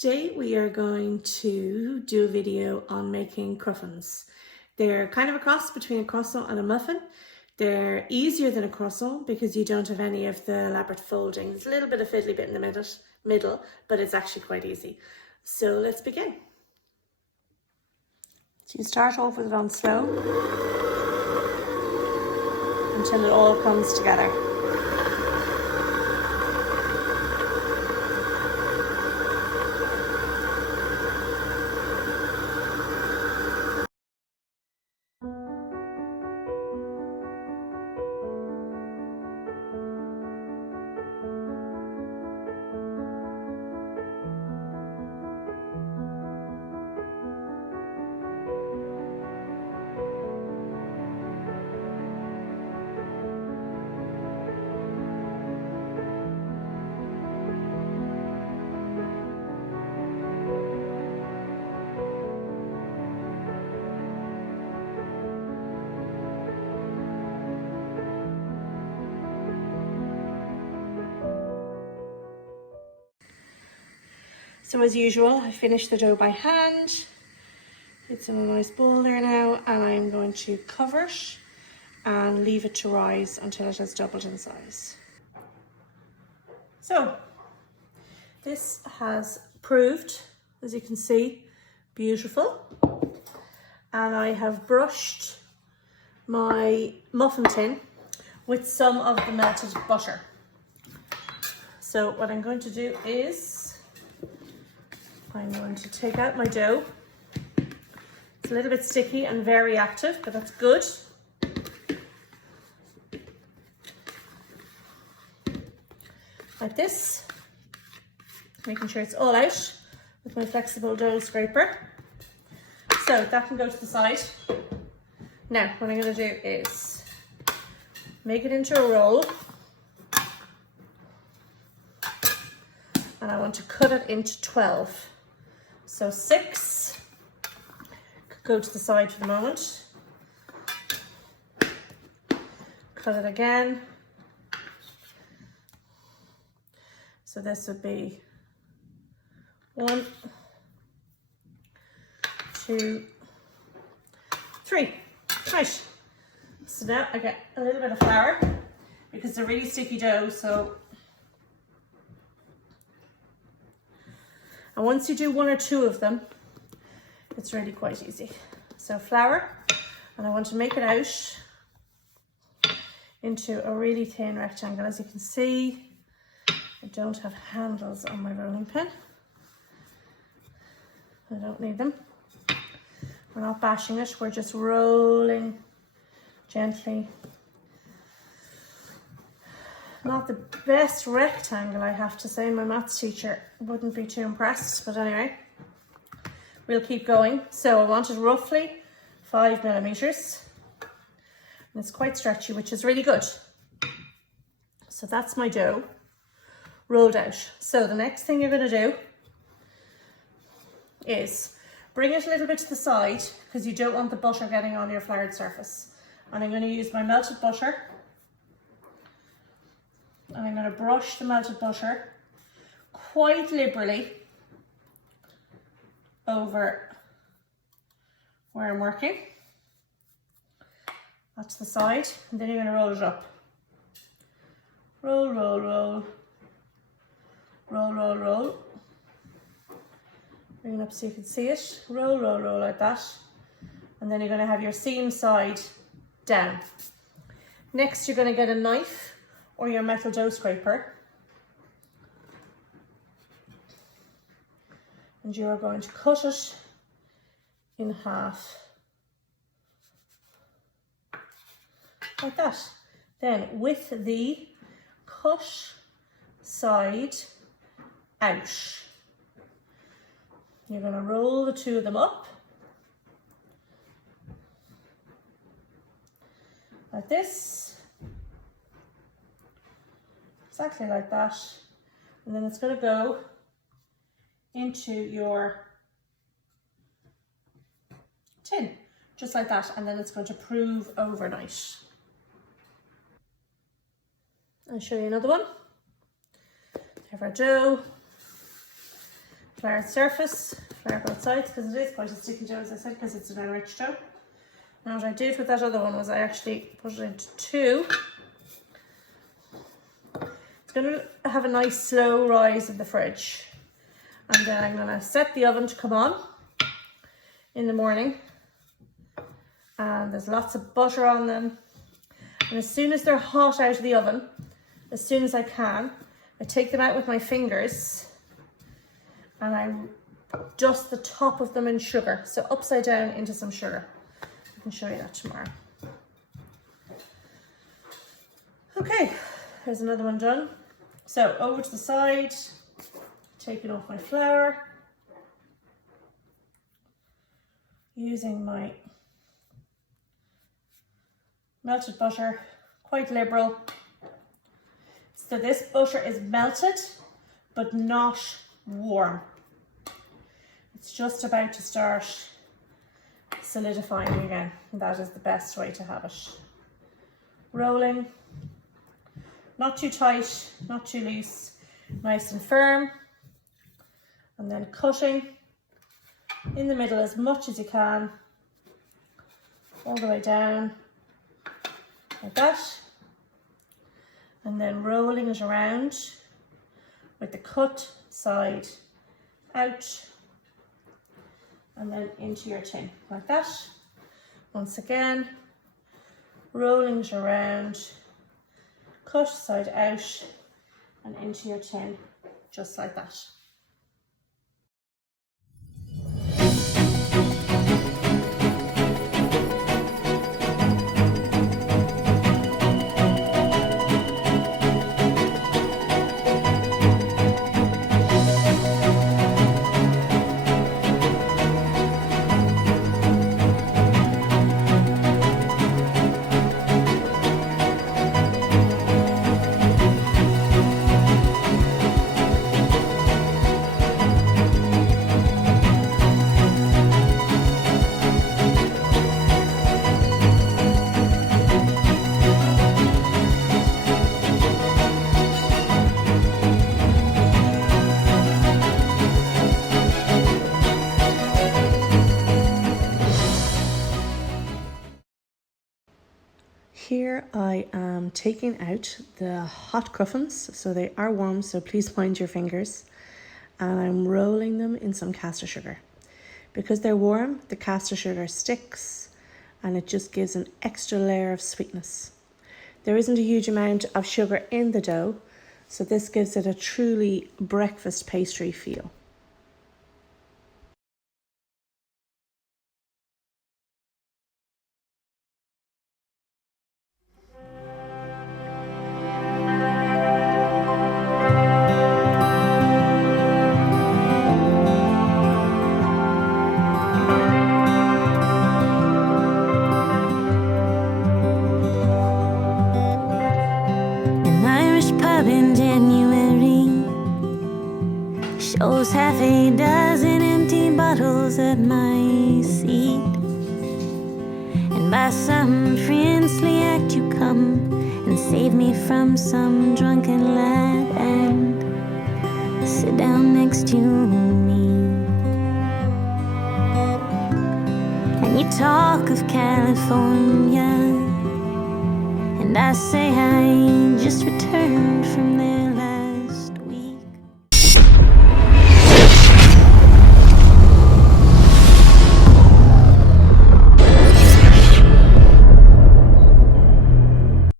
Today we are going to do a video on making cruffins. They're kind of a cross between a croissant and a muffin. They're easier than a croissant because you don't have any of the elaborate folding. There's a little bit of fiddly bit in the middle, but it's actually quite easy. So let's begin. So you start off with it on slow until it all comes together. So as usual, I finished the dough by hand. It's in a nice bowl there now, and I'm going to cover it and leave it to rise until it has doubled in size. So this has proved, as you can see, beautiful. And I have brushed my muffin tin with some of the melted butter. So what I'm going to do is I'm going to take out my dough. It's a little bit sticky and very active, but that's good. Like this, making sure it's all out with my flexible dough scraper. So that can go to the side. Now, what I'm going to do is make it into a roll. And I want to cut it into 12. So 6 could go to the side for the moment. Cut it again. So this would be 1, 2, 3. Right. So now I get a little bit of flour because it's a really sticky dough. And once you do 1 or 2 of them, it's really quite easy. So flour, and I want to make it out into a really thin rectangle. As you can see, I don't have handles on my rolling pin. I don't need them. We're not bashing it, we're just rolling gently. Not the best rectangle, I have to say. My maths teacher wouldn't be too impressed, but anyway, we'll keep going. So I want it roughly 5 millimeters, and it's quite stretchy, which is really good. So that's my dough rolled out. So the next thing you're going to do is bring it a little bit to the side because you don't want the butter getting on your floured surface. And I'm going to use my melted butter. And I'm going to brush the melted butter quite liberally over where I'm working. That's the side, and then you're going to roll it up. Roll, roll, roll. Roll, roll, roll. Bring it up so you can see it. Roll, roll, roll like that. And then you're going to have your seam side down. Next, you're going to get a knife or your metal dough scraper, and you are going to cut it in half, like that. Then with the cut side out, you're going to roll the 2 of them up, like this. Exactly like that, and then it's going to go into your tin, just like that, and then it's going to prove overnight. I'll show you another one. Have our dough, flour surface, flour both sides, because it is quite a sticky dough, as I said, because it's an enriched dough. Now what I did with that other one was I actually put it into two. It's going to have a nice slow rise in the fridge. And then I'm going to set the oven to come on in the morning. And there's lots of butter on them. And as soon as they're hot out of the oven, as soon as I can, I take them out with my fingers and I dust the top of them in sugar. So upside down into some sugar. I can show you that tomorrow. Okay, there's another one done. So over to the side, taking off my flour, using my melted butter, quite liberal. So this butter is melted, but not warm. It's just about to start solidifying again. And that is the best way to have it. Rolling, not too tight, not too loose, nice and firm. And then cutting in the middle as much as you can, all the way down, like that. And then rolling it around with the cut side out and then into your tin, like that. Once again, rolling it around, cut side out and into your tin, just like that. Here I am taking out the hot Cruffins, so they are warm, so please mind your fingers. And I'm rolling them in some caster sugar. Because they're warm, the caster sugar sticks and it just gives an extra layer of sweetness. There isn't a huge amount of sugar in the dough, so this gives it a truly breakfast pastry feel. In January shows half a dozen empty bottles at my seat, and by some princely act you come and save me from some drunken lad and sit down next to me, and you talk of California. And I say I just returned from there